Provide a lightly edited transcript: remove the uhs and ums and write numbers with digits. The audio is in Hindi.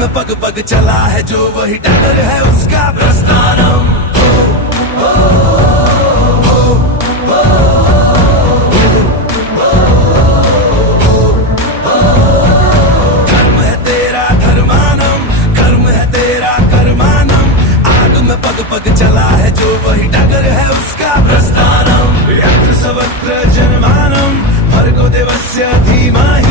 में पग पग चला है जो वही डगर है उसका प्रस्थानम। कर्म है तेरा धर्मानम, कर्म है तेरा कर्मानम। आग में पग पग चला है जो वही डगर है उसका प्रस्थानम। यत्र सर्वत्र जनमानम भर्गो देवस्य धीमहि।